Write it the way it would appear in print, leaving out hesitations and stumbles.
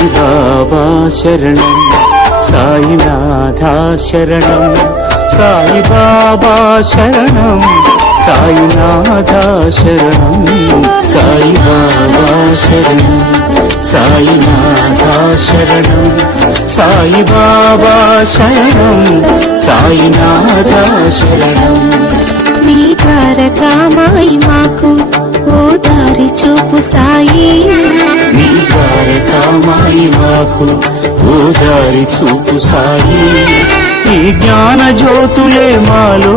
సాయి బాబా శరణం, సాయినాథా శరణం, సాయి బాబా శరణం, సాయినాథా శరణం, సాయి బాబా శరణం, సాయినాథా శరణం, సాయి బాబా శరణం, సాయినాథా శరణం. నీ ద్వారకామాయి మాకు ఓ దారి చూపు సాయి, నీ ద్వారకామాయి మాకు ఓ దారి చూపు సాయి. ఈ జ్ఞాన జ్యోతులే మాలో